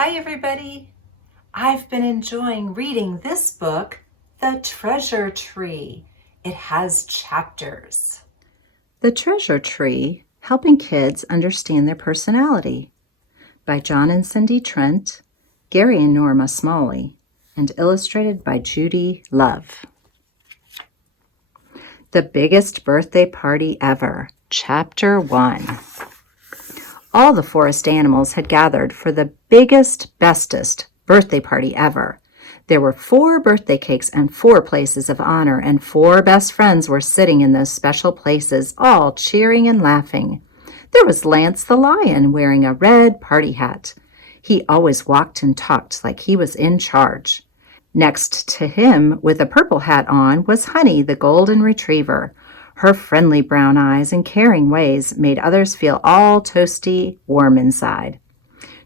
Hi everybody! I've been enjoying reading this book, The Treasure Tree. It has chapters. The Treasure Tree, Helping Kids Understand Their Personality by John and Cindy Trent, Gary and Norma Smalley, and illustrated by Judy Love. The Biggest Birthday Party Ever, Chapter 1. All the forest animals had gathered for the biggest, bestest birthday party ever. There were 4 birthday cakes and 4 places of honor, and 4 best friends were sitting in those special places, all cheering and laughing. There was Lance the lion wearing a red party hat. He always walked and talked like he was in charge. Next to him, with a purple hat on, was Honey the golden retriever. Her friendly brown eyes and caring ways made others feel all toasty, warm inside.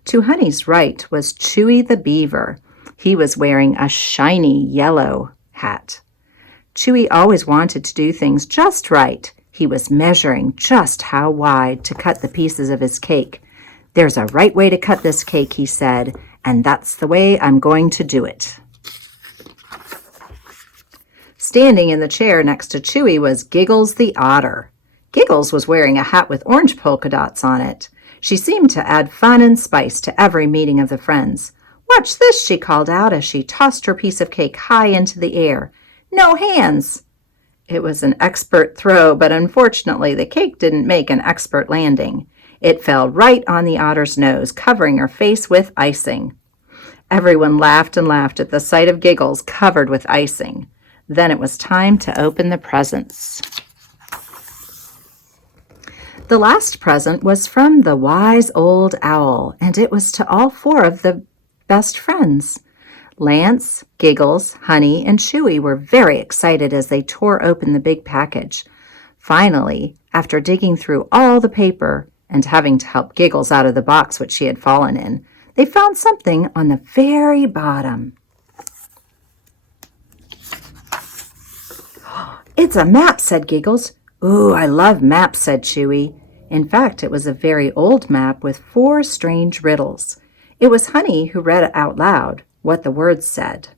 To Honey's right was Chewy the beaver. He was wearing a shiny yellow hat. Chewy always wanted to do things just right. He was measuring just how wide to cut the pieces of his cake. "There's a right way to cut this cake," he said, "and that's the way I'm going to do it." Standing in the chair next to Chewy was Giggles the otter. Giggles was wearing a hat with orange polka dots on it. She seemed to add fun and spice to every meeting of the friends. "Watch this," she called out as she tossed her piece of cake high into the air. "No hands!" It was an expert throw, but unfortunately the cake didn't make an expert landing. It fell right on the otter's nose, covering her face with icing. Everyone laughed and laughed at the sight of Giggles covered with icing. Then it was time to open the presents. The last present was from the wise old owl, and it was to all 4 of the best friends. Lance, Giggles, Honey, and Chewy were very excited as they tore open the big package. Finally, after digging through all the paper and having to help Giggles out of the box which she had fallen in, they found something on the very bottom. "It's a map," said Giggles. "Ooh, I love maps," said Chewy. In fact, it was a very old map with 4 strange riddles. It was Honey who read out loud what the words said.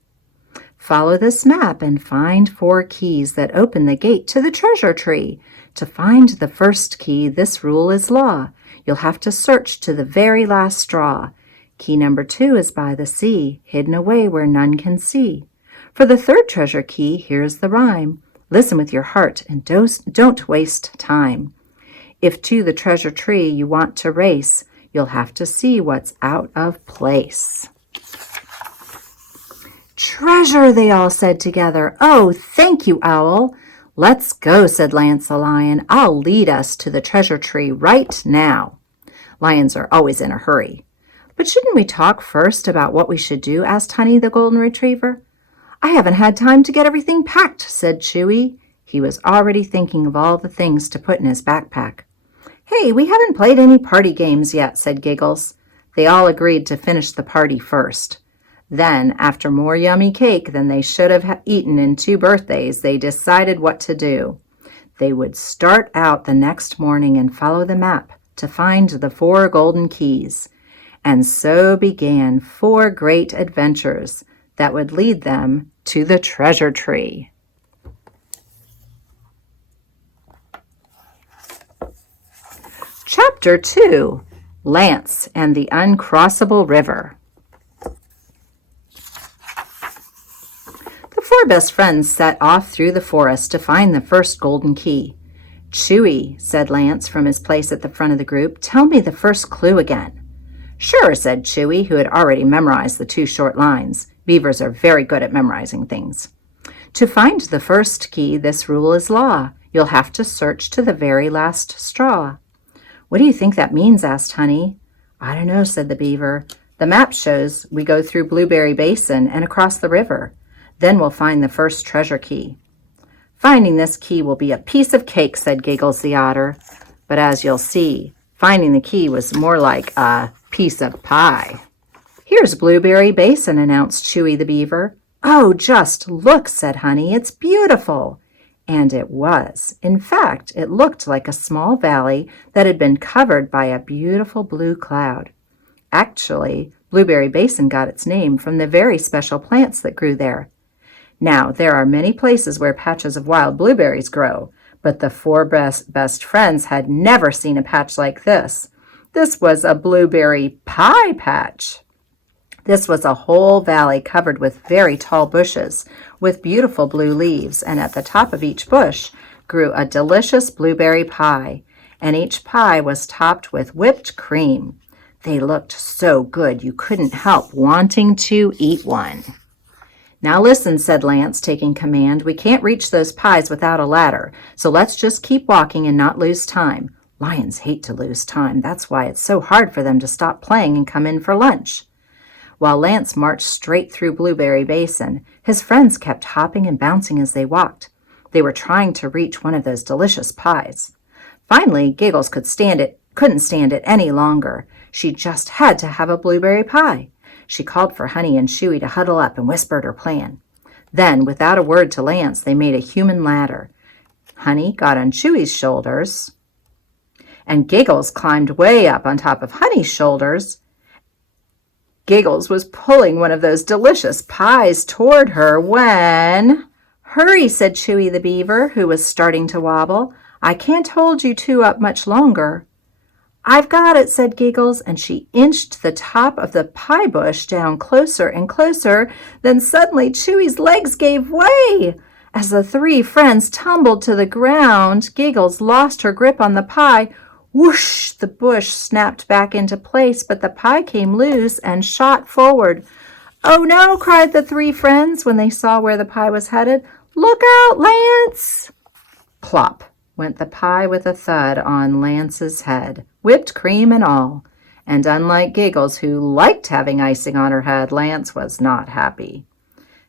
"Follow this map and find 4 keys that open the gate to the treasure tree. To find the first key, this rule is law. You'll have to search to the very last straw. Key number 2 is by the sea, hidden away where none can see. For the 3rd treasure key, here's the rhyme. Listen with your heart and don't waste time. If to the treasure tree you want to race, you'll have to see what's out of place." "Treasure," they all said together. "Oh, thank you, Owl." "Let's go," said Lance the lion. "I'll lead us to the treasure tree right now." Lions are always in a hurry. "But shouldn't we talk first about what we should do?" asked Honey the golden retriever. "I haven't had time to get everything packed," said Chewy. He was already thinking of all the things to put in his backpack. "Hey, we haven't played any party games yet," said Giggles. They all agreed to finish the party first. Then, after more yummy cake than they should have eaten in 2 birthdays, they decided what to do. They would start out the next morning and follow the map to find the 4 golden keys. And so began 4 great adventures that would lead them to the treasure tree. Chapter 2, Lance and the Uncrossable River. The 4 best friends set off through the forest to find the first golden key. "Chewy," said Lance from his place at the front of the group, "tell me the first clue again." "Sure," said Chewy, who had already memorized the 2 short lines. Beavers are very good at memorizing things. "To find the first key, this rule is law. You'll have to search to the very last straw." "What do you think that means?" asked Honey. "I don't know," said the beaver. "The map shows we go through Blueberry Basin and across the river. Then we'll find the first treasure key." "Finding this key will be a piece of cake," said Giggles the otter. But as you'll see, finding the key was more like a piece of pie. "Here's Blueberry Basin," announced Chewy the beaver. "Oh, just look," said Honey. "It's beautiful." And it was. In fact, it looked like a small valley that had been covered by a beautiful blue cloud. Actually, Blueberry Basin got its name from the very special plants that grew there. Now, there are many places where patches of wild blueberries grow, but the four best friends had never seen a patch like this. This was a blueberry pie patch. This was a whole valley covered with very tall bushes with beautiful blue leaves, and at the top of each bush grew a delicious blueberry pie, and each pie was topped with whipped cream. They looked so good you couldn't help wanting to eat one. "Now listen," said Lance, taking command. "We can't reach those pies without a ladder, so let's just keep walking and not lose time. Lions hate to lose time. That's why it's so hard for them to stop playing and come in for lunch." While Lance marched straight through Blueberry Basin, his friends kept hopping and bouncing as they walked. They were trying to reach one of those delicious pies. Finally, Giggles couldn't stand it any longer. She just had to have a blueberry pie. She called for Honey and Chewy to huddle up and whispered her plan. Then, without a word to Lance, they made a human ladder. Honey got on Chewy's shoulders, and Giggles climbed way up on top of Honey's shoulders. Giggles was pulling one of those delicious pies toward her when... "Hurry," said Chewy the beaver, who was starting to wobble. "I can't hold you two up much longer." "I've got it," said Giggles, and she inched the top of the pie bush down closer and closer. Then suddenly Chewy's legs gave way. As the three friends tumbled to the ground, Giggles lost her grip on the pie. Whoosh! The bush snapped back into place, but the pie came loose and shot forward. "Oh no!" cried the three friends when they saw where the pie was headed. "Look out, Lance!" Plop went the pie with a thud on Lance's head, whipped cream and all. And unlike Giggles, who liked having icing on her head, Lance was not happy.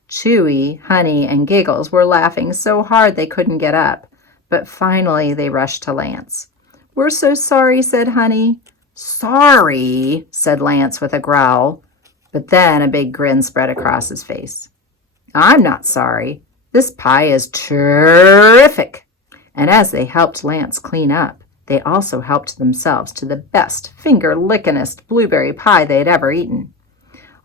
Chewy, Honey, and Giggles were laughing so hard they couldn't get up, but finally they rushed to Lance. "We're so sorry," said Honey. "Sorry," said Lance with a growl, but then a big grin spread across his face. "I'm not sorry. This pie is terrific." And as they helped Lance clean up, they also helped themselves to the best, finger-lickinest blueberry pie they had ever eaten.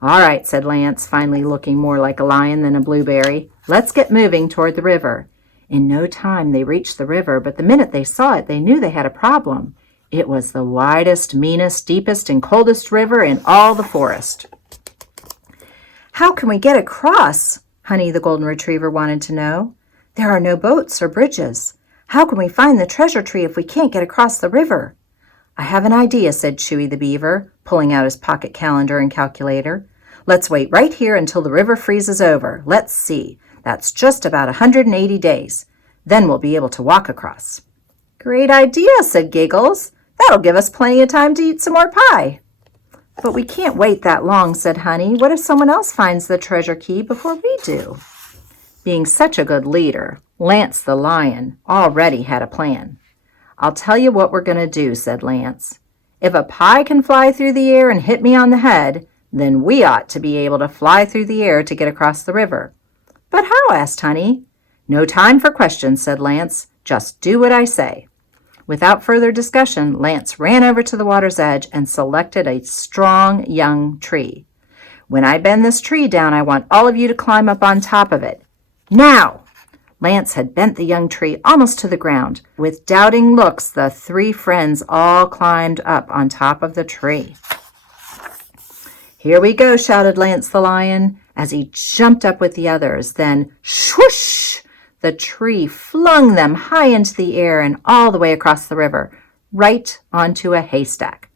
"All right," said Lance, finally looking more like a lion than a blueberry. "Let's get moving toward the river." In no time they reached the river, but the minute they saw it, they knew they had a problem. It was the widest, meanest, deepest, and coldest river in all the forest. "How can we get across?" Honey the golden retriever wanted to know. "There are no boats or bridges. How can we find the treasure tree if we can't get across the river?" "I have an idea," said Chewy the beaver, pulling out his pocket calendar and calculator. "Let's wait right here until the river freezes over. Let's see. That's just about 180 days. Then we'll be able to walk across." "Great idea," said Giggles. "That'll give us plenty of time to eat some more pie." "But we can't wait that long," said Honey. "What if someone else finds the treasure key before we do?" Being such a good leader, Lance the lion already had a plan. "I'll tell you what we're going to do," said Lance. "If a pie can fly through the air and hit me on the head, then we ought to be able to fly through the air to get across the river." "But how?" asked Honey. "No time for questions," said Lance. "Just do what I say." Without further discussion, Lance ran over to the water's edge and selected a strong young tree. "When I bend this tree down, I want all of you to climb up on top of it. Now!" Lance had bent the young tree almost to the ground. With doubting looks, the three friends all climbed up on top of the tree. "Here we go," shouted Lance the lion as he jumped up with the others. Then, swoosh! The tree flung them high into the air and all the way across the river, right onto a haystack.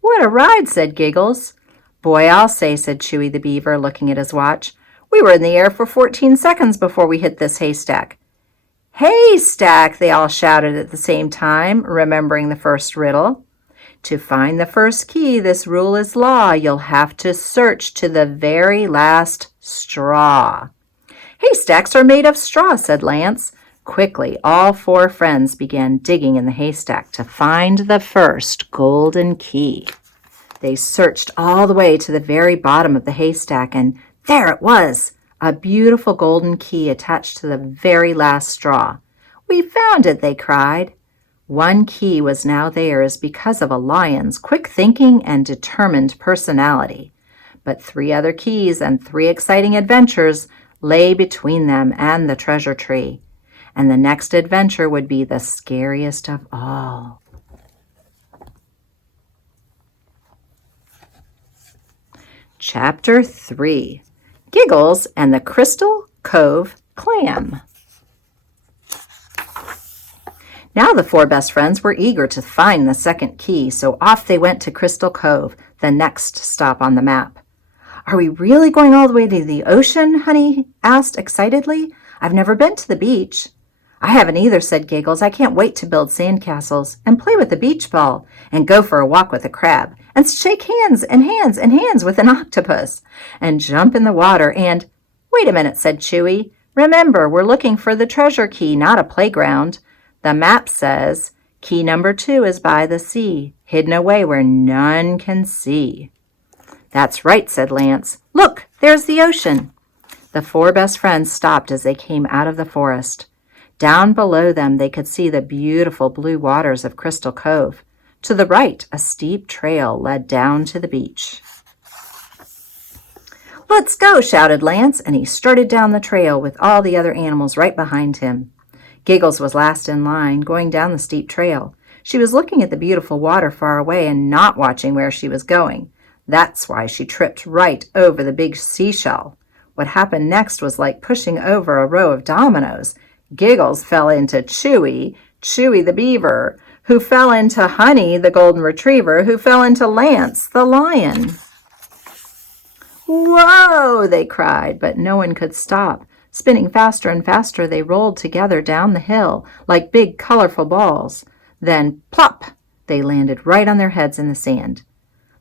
"What a ride," said Giggles. "Boy, I'll say," said Chewy the beaver, looking at his watch. "We were in the air for 14 seconds before we hit this haystack." "Haystack!" they all shouted at the same time, remembering the first riddle. "To find the first key, this rule is law. You'll have to search to the very last straw." "Haystacks are made of straw," said Lance. Quickly, all four friends began digging in the haystack to find the first golden key. They searched all the way to the very bottom of the haystack, and there it was, a beautiful golden key attached to the very last straw. "We found it," they cried. One key was now theirs because of a lion's quick thinking and determined personality. But 3 other keys and 3 exciting adventures lay between them and the treasure tree. And the next adventure would be the scariest of all. Chapter 3. Giggles and the Crystal Cove Clam. Now the 4 best friends were eager to find the second key, so off they went to Crystal Cove, the next stop on the map. "Are we really going all the way to the ocean?" Honey asked excitedly. "I've never been to the beach." "I haven't either," said Giggles. "I can't wait to build sandcastles and play with a beach ball and go for a walk with a crab and shake hands and hands and hands with an octopus and jump in the water and—" "Wait a minute," said Chewy. "Remember, we're looking for the treasure key, not a playground. The map says key number 2 is by the sea, hidden away where none can see." "That's right," said Lance. "Look, there's the ocean." The 4 best friends stopped as they came out of the forest. Down below them they could see the beautiful blue waters of Crystal Cove. To the right, a steep trail led down to the beach. "Let's go," shouted Lance, and he started down the trail with all the other animals right behind him. Giggles was last in line, going down the steep trail. She was looking at the beautiful water far away and not watching where she was going. That's why she tripped right over the big seashell. What happened next was like pushing over a row of dominoes. Giggles fell into Chewy, Chewy the beaver, who fell into Honey, the golden retriever, who fell into Lance, the lion. "Whoa!" they cried, but no one could stop. Spinning faster and faster, they rolled together down the hill like big, colorful balls. Then, plop! They landed right on their heads in the sand.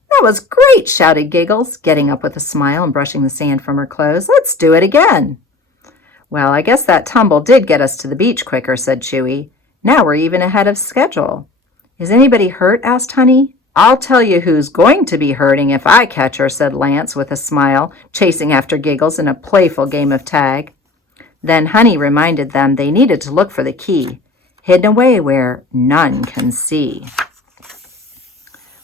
"That was great!" shouted Giggles, getting up with a smile and brushing the sand from her clothes. "Let's do it again." "Well, I guess that tumble did get us to the beach quicker," said Chewy. "Now we're even ahead of schedule." "Is anybody hurt?" asked Honey. "I'll tell you who's going to be hurting if I catch her," said Lance with a smile, chasing after Giggles in a playful game of tag. Then Honey reminded them they needed to look for the key, hidden away where none can see.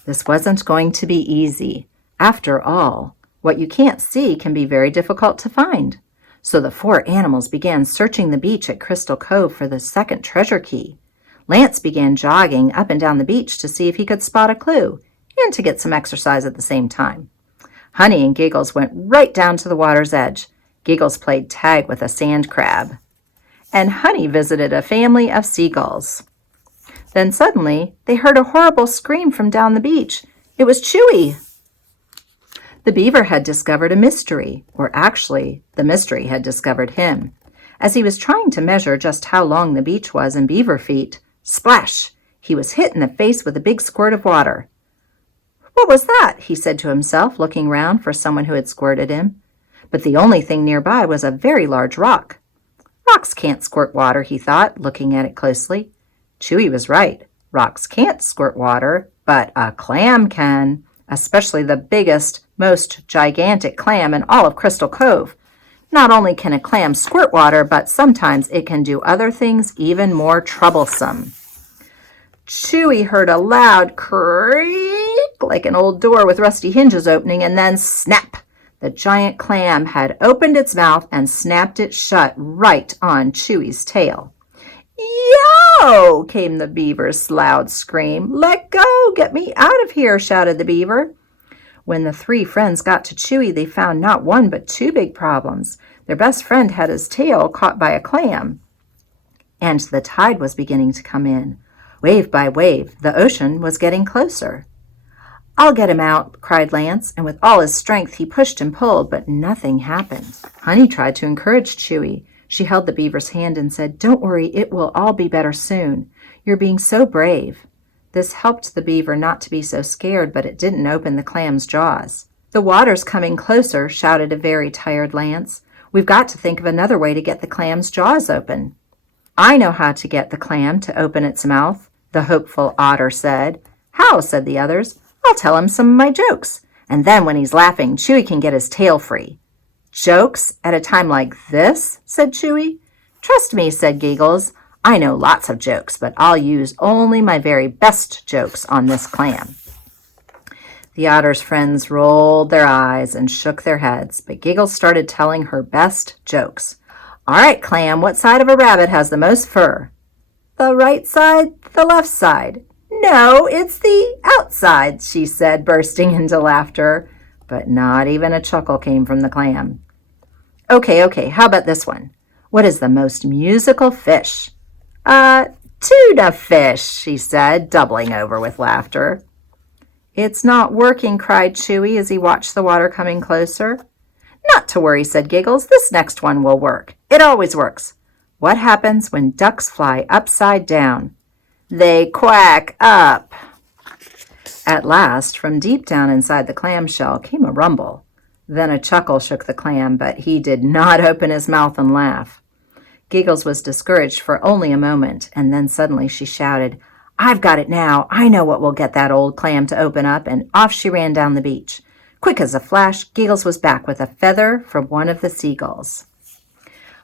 This wasn't going to be easy. After all, what you can't see can be very difficult to find. So the 4 animals began searching the beach at Crystal Cove for the second treasure key. Lance began jogging up and down the beach to see if he could spot a clue and to get some exercise at the same time. Honey and Giggles went right down to the water's edge. Giggles played tag with a sand crab. And Honey visited a family of seagulls. Then suddenly they heard a horrible scream from down the beach. It was Chewy. The beaver had discovered a mystery, or actually, the mystery had discovered him. As he was trying to measure just how long the beach was in beaver feet, splash! He was hit in the face with a big squirt of water. "What was that?" he said to himself, looking round for someone who had squirted him. But the only thing nearby was a very large rock. "Rocks can't squirt water," he thought, looking at it closely. Chewy was right. Rocks can't squirt water, but a clam can, especially the biggest, most gigantic clam in all of Crystal Cove. Not only can a clam squirt water, but sometimes it can do other things even more troublesome. Chewy heard a loud creak like an old door with rusty hinges opening, and then snap! The giant clam had opened its mouth and snapped it shut right on Chewy's tail. "Yo!" came the beaver's loud scream. "Let go! Get me out of here!" shouted the beaver. When the 3 friends got to Chewy, they found not one but 2 big problems. Their best friend had his tail caught by a clam, and the tide was beginning to come in. Wave by wave, the ocean was getting closer. "I'll get him out," cried Lance, and with all his strength he pushed and pulled, but nothing happened. Honey tried to encourage Chewy. She held the beaver's hand and said, "Don't worry, it will all be better soon. You're being so brave." This helped the beaver not to be so scared, but it didn't open the clam's jaws. "The water's coming closer," shouted a very tired Lance. "We've got to think of another way to get the clam's jaws open." "I know how to get the clam to open its mouth," the hopeful otter said. "How?" said the others. "I'll tell him some of my jokes, and then when he's laughing, Chewy can get his tail free." "Jokes at a time like this?" said Chewy. "Trust me," said Giggles. I know lots of jokes, but I'll use only my very best jokes on this clam." The otter's friends rolled their eyes and shook their heads, but Giggles started telling her best jokes. "All right, Clam, what side of a rabbit has the most fur?" "The right side, the left side." "No, it's the outside," she said, bursting into laughter. But not even a chuckle came from the clam. Okay, how about this one? "What is the most musical fish?" Tuna fish," she said, doubling over with laughter. "It's not working," cried Chewy as he watched the water coming closer. "Not to worry," said Giggles. "This next one will work. It always works. What happens when ducks fly upside down?" "They quack up." At last, from deep down inside the clamshell came a rumble. Then a chuckle shook the clam, but he did not open his mouth and laugh. Giggles was discouraged for only a moment, and then suddenly she shouted, "I've got it now. I know what will get that old clam to open up," and off she ran down the beach. Quick as a flash, Giggles was back with a feather from one of the seagulls.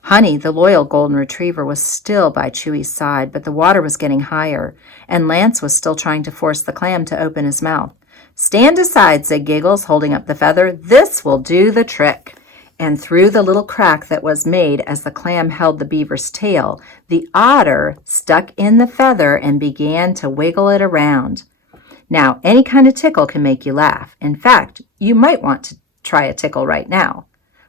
Honey, the loyal golden retriever, was still by Chewy's side, but the water was getting higher, and Lance was still trying to force the clam to open his mouth. "Stand aside," said Giggles, holding up the feather. "This will do the trick." And through the little crack that was made as the clam held the beaver's tail, the otter stuck in the feather and began to wiggle it around. Now, any kind of tickle can make you laugh. In fact, you might want to try a tickle right now.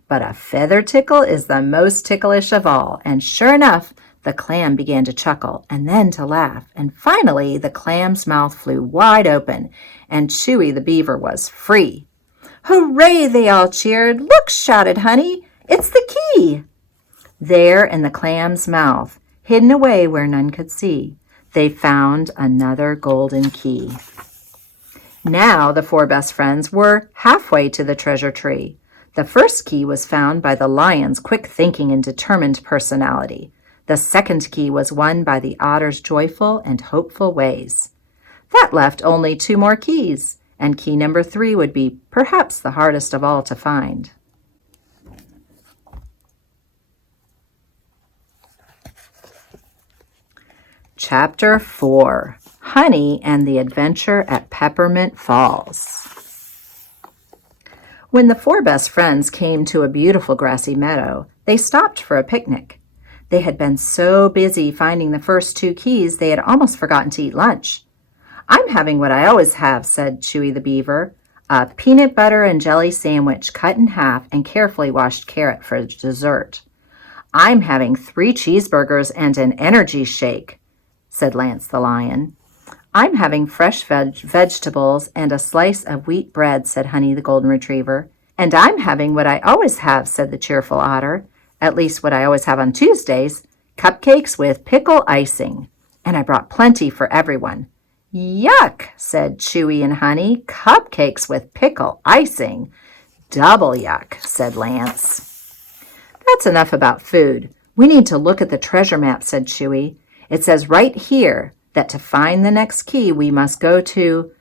But a feather tickle is the most ticklish of all, and sure enough, the clam began to chuckle and then to laugh, and finally the clam's mouth flew wide open, and Chewy the beaver was free. "Hooray!" they all cheered. "Look!" shouted Honey. "It's the key!" There in the clam's mouth, hidden away where none could see, they found another golden key. Now the four best friends were halfway to the treasure tree. The first key was found by the lion's quick thinking and determined personality. The second key was won by the otter's joyful and hopeful ways. That left only 2 more keys, and key number 3 would be perhaps the hardest of all to find. Chapter 4, Honey and the Adventure at Peppermint Falls. When the 4 best friends came to a beautiful grassy meadow, they stopped for a picnic. They had been so busy finding the first 2 keys they had almost forgotten to eat lunch. "I'm having what I always have," said Chewy the beaver, "a peanut butter and jelly sandwich cut in half and carefully washed carrot for dessert." "I'm having 3 cheeseburgers and an energy shake," said Lance the lion. "I'm having fresh vegetables and a slice of wheat bread," said Honey the golden retriever. "And I'm having what I always have," said the cheerful otter, "at least what I always have on Tuesdays, cupcakes with pickle icing. And I brought plenty for everyone." "Yuck," said Chewy and Honey, "cupcakes with pickle icing." "Double yuck," said Lance. "That's enough about food. We need to look at the treasure map," said Chewy. "It says right here that to find the next key we must go to,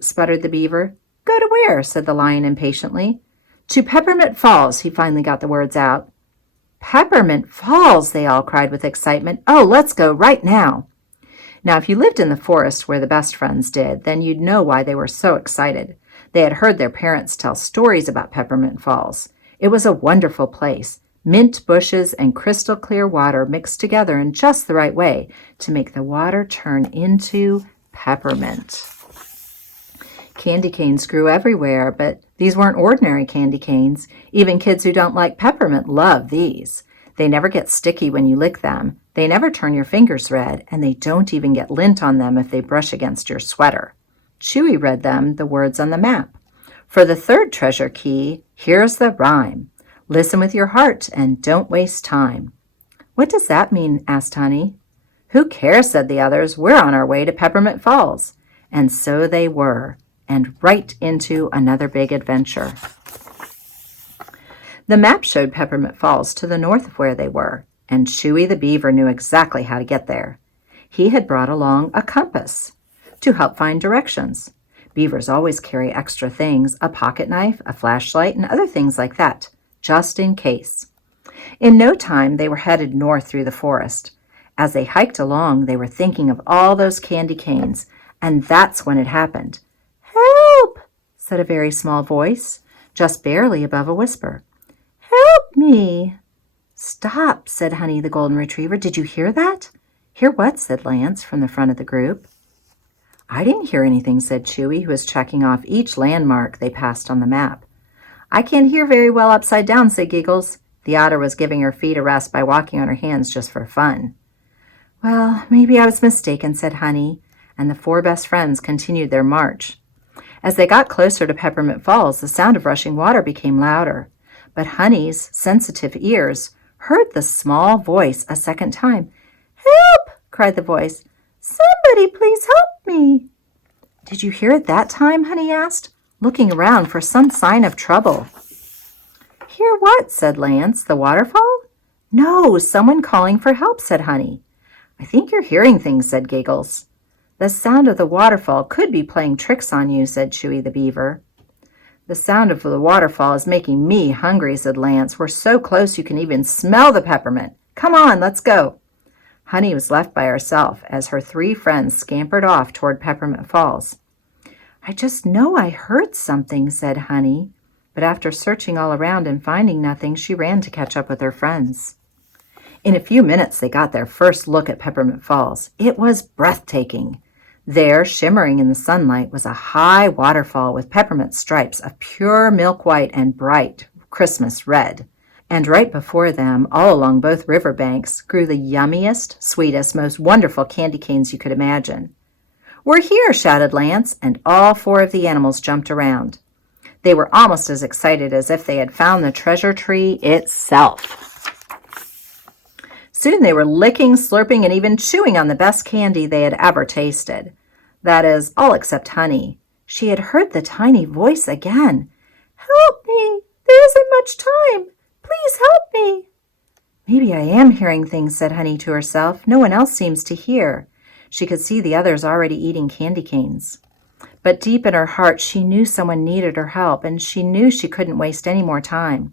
sputtered the beaver. "Go to where?" said the lion impatiently. "To Peppermint Falls," he finally got the words out. "Peppermint Falls," they all cried with excitement. "Oh, let's go right now." Now, if you lived in the forest where the best friends did, then you'd know why they were so excited. They had heard their parents tell stories about Peppermint Falls. It was a wonderful place. Mint bushes and crystal clear water mixed together in just the right way to make the water turn into peppermint. Candy canes grew everywhere, but these weren't ordinary candy canes. Even kids who don't like peppermint love these. They never get sticky when you lick them. They never turn your fingers red, and they don't even get lint on them if they brush against your sweater. Chewy read them the words on the map. For the 3rd treasure key, here's the rhyme. Listen with your heart and don't waste time. "What does that mean?" asked Honey. "Who cares?" said the others. "We're on our way to Peppermint Falls." And so they were, and right into another big adventure. The map showed Peppermint Falls to the north of where they were, and Chewy the beaver knew exactly how to get there. He had brought along a compass to help find directions. Beavers always carry extra things, a pocket knife, a flashlight, and other things like that, just in case. In no time, they were headed north through the forest. As they hiked along, they were thinking of all those candy canes, and that's when it happened. "Help!" said a very small voice, just barely above a whisper. "Help me!" "Stop," said Honey the golden retriever. "Did you hear that?" "Hear what?" said Lance from the front of the group. "I didn't hear anything," said Chewy, who was checking off each landmark they passed on the map. "I can't hear very well upside down," said Giggles. The otter was giving her feet a rest by walking on her hands just for fun. "Well, maybe I was mistaken," said Honey, and the four best friends continued their march. As they got closer to Peppermint Falls, the sound of rushing water became louder. But Honey's sensitive ears heard the small voice a second time. "Help!" cried the voice. "Somebody please help me!" "Did you hear it that time?" Honey asked, looking around for some sign of trouble. "Hear what?" said Lance. "The waterfall?" "No, someone calling for help," said Honey. "I think you're hearing things," said Giggles. "The sound of the waterfall could be playing tricks on you," said Chewy the beaver. "The sound of the waterfall is making me hungry," said Lance. "We're so close you can even smell the peppermint. Come on, let's go." Honey was left by herself as her three friends scampered off toward Peppermint Falls. "I just know I heard something," said Honey. But after searching all around and finding nothing, she ran to catch up with her friends. In a few minutes, they got their first look at Peppermint Falls. It was breathtaking. There, shimmering in the sunlight, was a high waterfall with peppermint stripes of pure milk white and bright Christmas red. And right before them, all along both river banks, grew the yummiest, sweetest, most wonderful candy canes you could imagine. "We're here!" shouted Lance, and all four of the animals jumped around. They were almost as excited as if they had found the treasure tree itself. Soon they were licking, slurping, and even chewing on the best candy they had ever tasted. That is, all except Honey. She had heard the tiny voice again. "Help me! There isn't much time! Please help me!" "Maybe I am hearing things," said Honey to herself. "No one else seems to hear." She could see the others already eating candy canes. But deep in her heart, she knew someone needed her help, and she knew she couldn't waste any more time.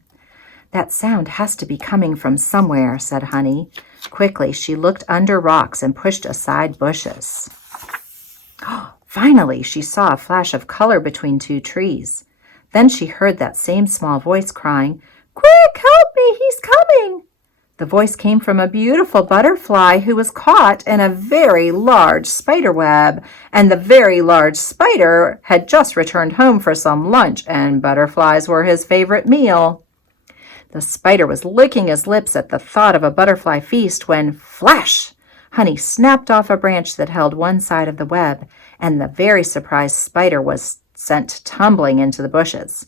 "That sound has to be coming from somewhere," said Honey. Quickly, she looked under rocks and pushed aside bushes. Finally, she saw a flash of color between two trees. Then she heard that same small voice crying, "Quick, help me, he's coming!" The voice came from a beautiful butterfly who was caught in a very large spider web, and the very large spider had just returned home for some lunch, and butterflies were his favorite meal. The spider was licking his lips at the thought of a butterfly feast when, flash! Honey snapped off a branch that held one side of the web, and the very surprised spider was sent tumbling into the bushes.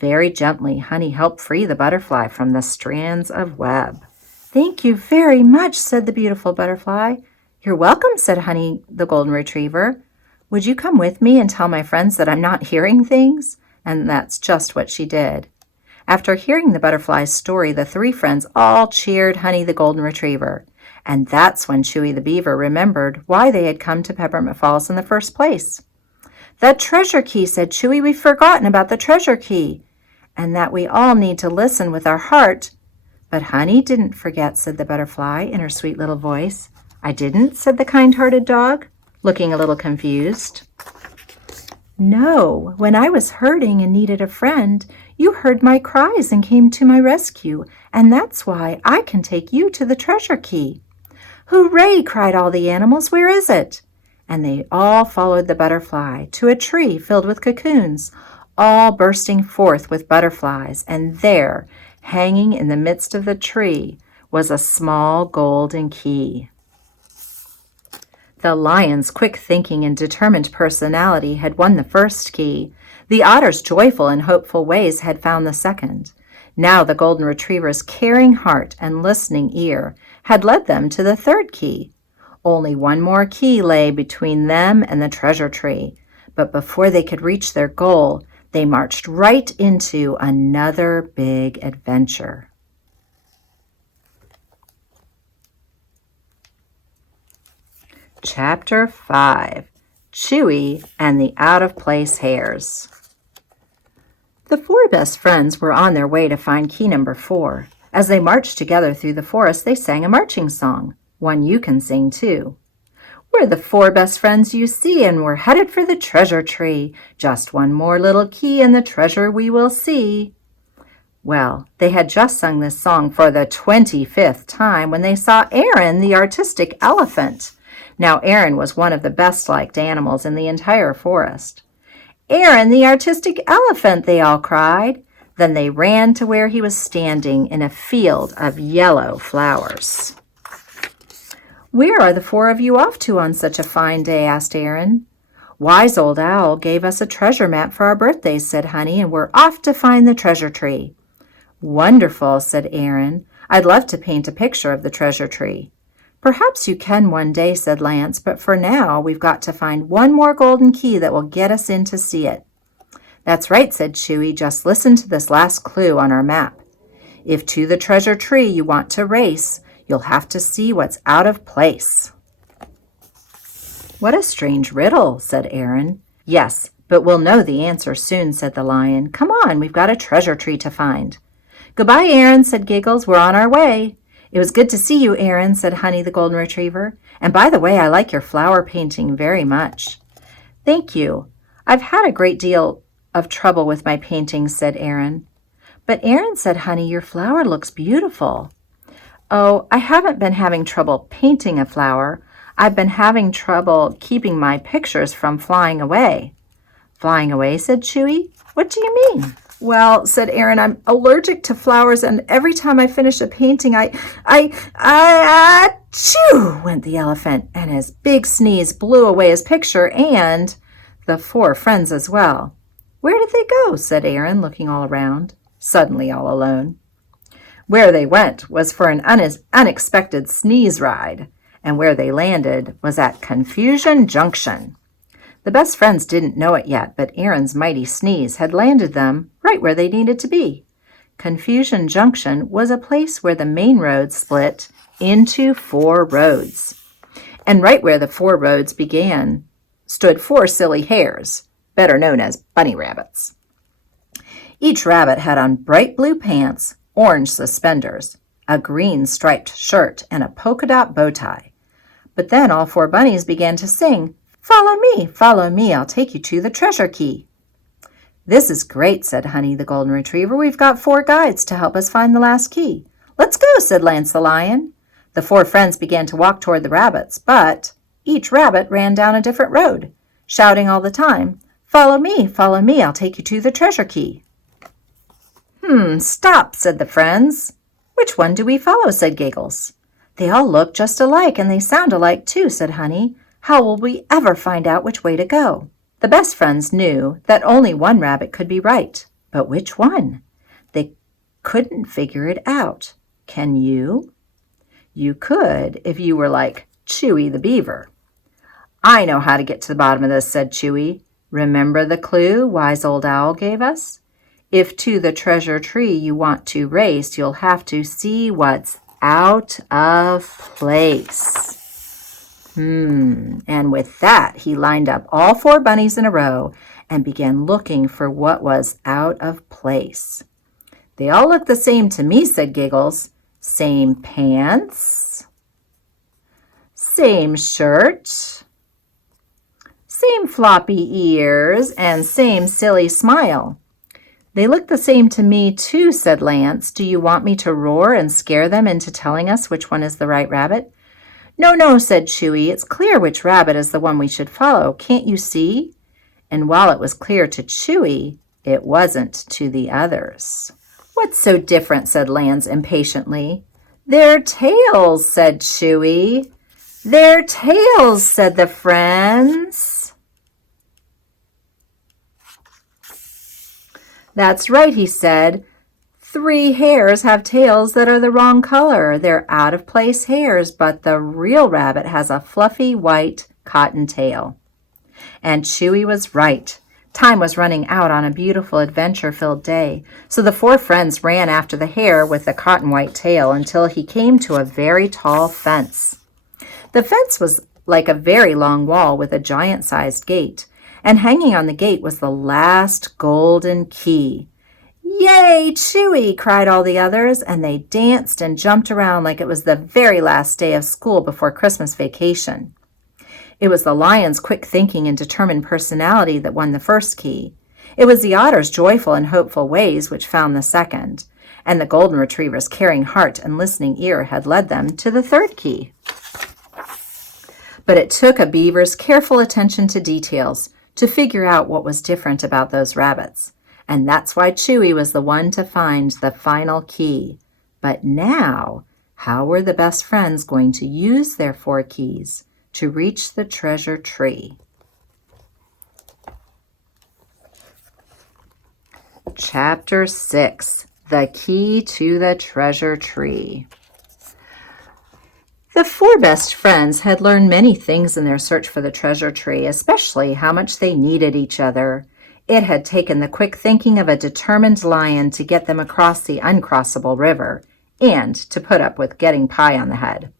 Very gently, Honey helped free the butterfly from the strands of web. "Thank you very much," said the beautiful butterfly. "You're welcome," said Honey the golden retriever. "Would you come with me and tell my friends that I'm not hearing things?" And that's just what she did. After hearing the butterfly's story, the three friends all cheered Honey the golden retriever. And that's when Chewy the beaver remembered why they had come to Peppermint Falls in the first place. "The treasure key," said Chewy. "We've forgotten about the treasure key. And that we all need to listen with our heart." "But Honey didn't forget," said the butterfly in her sweet little voice. "I didn't," said the kind-hearted dog, looking a little confused. "No, when I was hurting and needed a friend, you heard my cries and came to my rescue, and that's why I can take you to the treasure key." "Hooray!" cried all the animals. "Where is it?" And they all followed the butterfly to a tree filled with cocoons, all bursting forth with butterflies, and there, hanging in the midst of the tree, was a small golden key. The lion's quick thinking and determined personality had won the first key. The otter's joyful and hopeful ways had found the second. Now the golden retriever's caring heart and listening ear had led them to the third key. Only one more key lay between them and the treasure tree, but before they could reach their goal, they marched right into another big adventure. Chapter 5. Chewy and the Out-of-Place Hares. The four best friends were on their way to find key number 4. As they marched together through the forest, they sang a marching song, one you can sing too. We're the four best friends you see, and we're headed for the treasure tree. Just one more little key, and the treasure we will see. Well, they had just sung this song for the 25th time when they saw Aaron, the artistic elephant. Now, Aaron was one of the best-liked animals in the entire forest. Aaron, the artistic elephant, they all cried. Then they ran to where he was standing in a field of yellow flowers. Where are the four of you off to on such a fine day? Asked Aaron. Wise Old Owl gave us a treasure map for our birthdays, said Honey, and we're off to find the treasure tree. Wonderful, said Aaron. I'd love to paint a picture of the treasure tree. Perhaps you can one day, said Lance, but for now we've got to find one more golden key that will get us in to see it. That's right, said Chewy. Just listen to this last clue on our map. If to the treasure tree you want to race, you'll have to see what's out of place. What a strange riddle, said Aaron. Yes, but we'll know the answer soon, said the lion. Come on, we've got a treasure tree to find. Goodbye, Aaron, said Giggles. We're on our way. It was good to see you, Aaron, said Honey the golden retriever. And by the way, I like your flower painting very much. Thank you. I've had a great deal of trouble with my paintings, said Aaron. But Aaron, said Honey, your flower looks beautiful. Oh, I haven't been having trouble painting a flower. I've been having trouble keeping my pictures from flying away. Flying away, said Chewy. What do you mean? Well, said Aaron, I'm allergic to flowers, and every time I finish a painting, achoo, went the elephant, and his big sneeze blew away his picture and the four friends as well. Where did they go? Said Aaron, looking all around, suddenly all alone. Where they went was for an unexpected sneeze ride, and where they landed was at Confusion Junction. The best friends didn't know it yet, but Aaron's mighty sneeze had landed them right where they needed to be. Confusion Junction was a place where the main road split into four roads. And right where the four roads began stood four silly hares, better known as bunny rabbits. Each rabbit had on bright blue pants, orange suspenders, a green striped shirt, and a polka dot bow tie. But then all four bunnies began to sing, follow me, I'll take you to the treasure key. This is great, said Honey the golden retriever. We've got four guides to help us find the last key. Let's go, said Lance the lion. The four friends began to walk toward the rabbits, but each rabbit ran down a different road, shouting all the time, follow me, I'll take you to the treasure key. Stop, said the friends. Which one do we follow? Said Giggles. They all look just alike, and they sound alike too, said Honey. How will we ever find out which way to go? The best friends knew that only one rabbit could be right, but which one? They couldn't figure it out. Can you? You could if you were like Chewy the beaver. I know how to get to the bottom of this, said Chewy. Remember the clue Wise Old Owl gave us? If to the treasure tree you want to race, you'll have to see what's out of place. And with that, he lined up all four bunnies in a row and began looking for what was out of place. They all look the same to me, said Giggles. Same pants, same shirt, same floppy ears, and same silly smile. They look the same to me, too, said Lance. Do you want me to roar and scare them into telling us which one is the right rabbit? No, said Chewy. It's clear which rabbit is the one we should follow. Can't you see? And while it was clear to Chewy, it wasn't to the others. What's so different? Said Lance impatiently. Their tails, said Chewy. Their tails, said the friends. That's right, he said. 3 hares have tails that are the wrong color. They're out-of-place hairs, but the real rabbit has a fluffy white cotton tail. And Chewy was right. Time was running out on a beautiful adventure-filled day, so the 4 friends ran after the hare with the cotton white tail until he came to a very tall fence. The fence was like a very long wall with a giant-sized gate, and hanging on the gate was the last golden key. "Yay, Chewy!" cried all the others, and they danced and jumped around like it was the very last day of school before Christmas vacation. It was the lion's quick thinking and determined personality that won the first key. It was the otter's joyful and hopeful ways which found the second, and the golden retriever's caring heart and listening ear had led them to the third key. But it took a beaver's careful attention to details to figure out what was different about those rabbits, and that's why Chewy was the one to find the final key. But now, how were the best friends going to use their 4 keys to reach the treasure tree? Chapter 6, The Key to the Treasure Tree. The 4 best friends had learned many things in their search for the treasure tree, especially how much they needed each other. It had taken the quick thinking of a determined lion to get them across the Uncrossable river and to put up with getting pie on the head.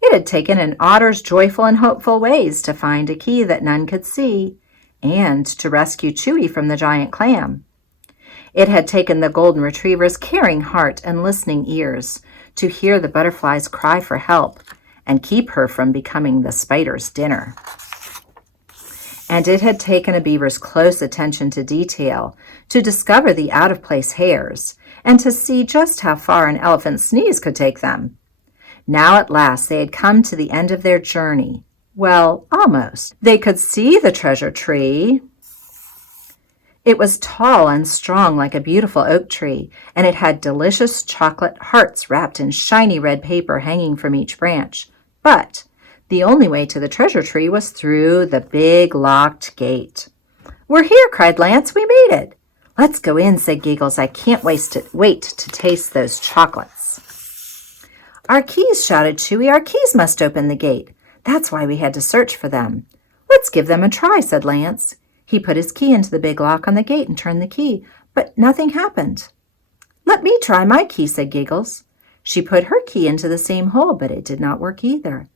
It had taken an otter's joyful and hopeful ways to find a key that none could see and to rescue Chewy from the giant clam. It had taken the golden retriever's caring heart and listening ears to hear the butterfly's cry for help and keep her from becoming the spider's dinner. And it had taken a beaver's close attention to detail to discover the out-of-place hairs and to see just how far an elephant's sneeze could take them. Now at last they had come to the end of their journey. Well, almost. They could see the treasure tree. It was tall and strong like a beautiful oak tree, and it had delicious chocolate hearts wrapped in shiny red paper hanging from each branch. But the only way to the treasure tree was through the big locked gate. "We're here!" cried Lance. "We made it!" "Let's go in," said Giggles. "I can't wait to taste those chocolates." "Our keys," shouted Chewy. "Our keys must open the gate. That's why we had to search for them." "Let's give them a try," said Lance. He put his key into the big lock on the gate and turned the key, but nothing happened. "Let me try my key," said Giggles. She put her key into the same hole, but it did not work either.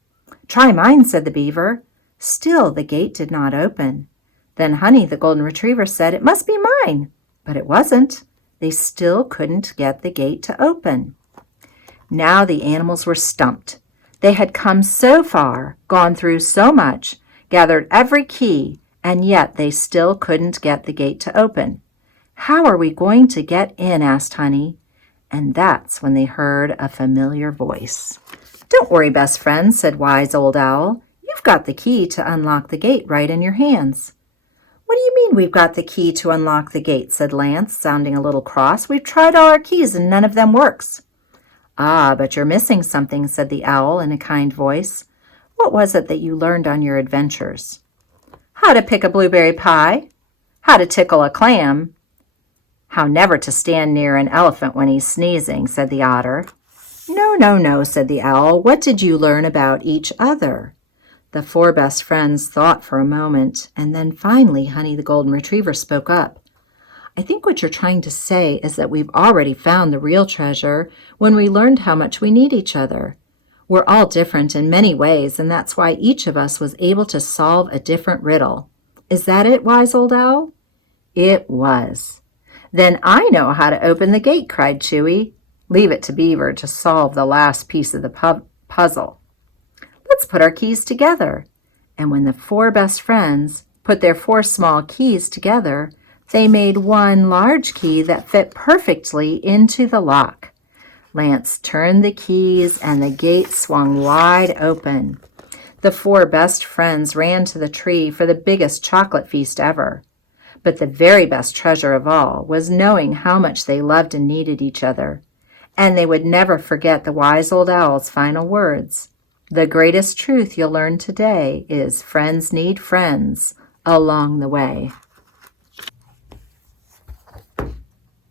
"Try mine," said the beaver. Still the gate did not open. Then Honey, the golden retriever, said, "It must be mine." But it wasn't. They still couldn't get the gate to open. Now the animals were stumped. They had come so far, gone through so much, gathered every key, and yet they still couldn't get the gate to open. "How are we going to get in?" asked Honey. And that's when they heard a familiar voice. "Don't worry, best friends," said Wise Old Owl. "You've got the key to unlock the gate right in your hands." "What do you mean we've got the key to unlock the gate?" said Lance, sounding a little cross. "We've tried all our keys and none of them works." "Ah, but you're missing something," said the owl in a kind voice. "What was it that you learned on your adventures?" "How to pick a blueberry pie, how to tickle a clam, how never to stand near an elephant when he's sneezing," said the otter. "No, no, no," said the owl. "What did you learn about each other?" The 4 best friends thought for a moment, and then finally Honey the golden retriever spoke up. "I think what you're trying to say is that we've already found the real treasure when we learned how much we need each other. We're all different in many ways, and that's why each of us was able to solve a different riddle. Is that it, Wise Old Owl?" It was. "Then I know how to open the gate," cried Chewy. "Leave it to Beaver to solve the last piece of the puzzle. Let's put our keys together." And when the 4 best friends put their 4 small keys together, they made one large key that fit perfectly into the lock. Lance turned the keys and the gate swung wide open. The 4 best friends ran to the tree for the biggest chocolate feast ever. But the very best treasure of all was knowing how much they loved and needed each other. And they would never forget the Wise Old Owl's final words. "The greatest truth you'll learn today is friends need friends along the way."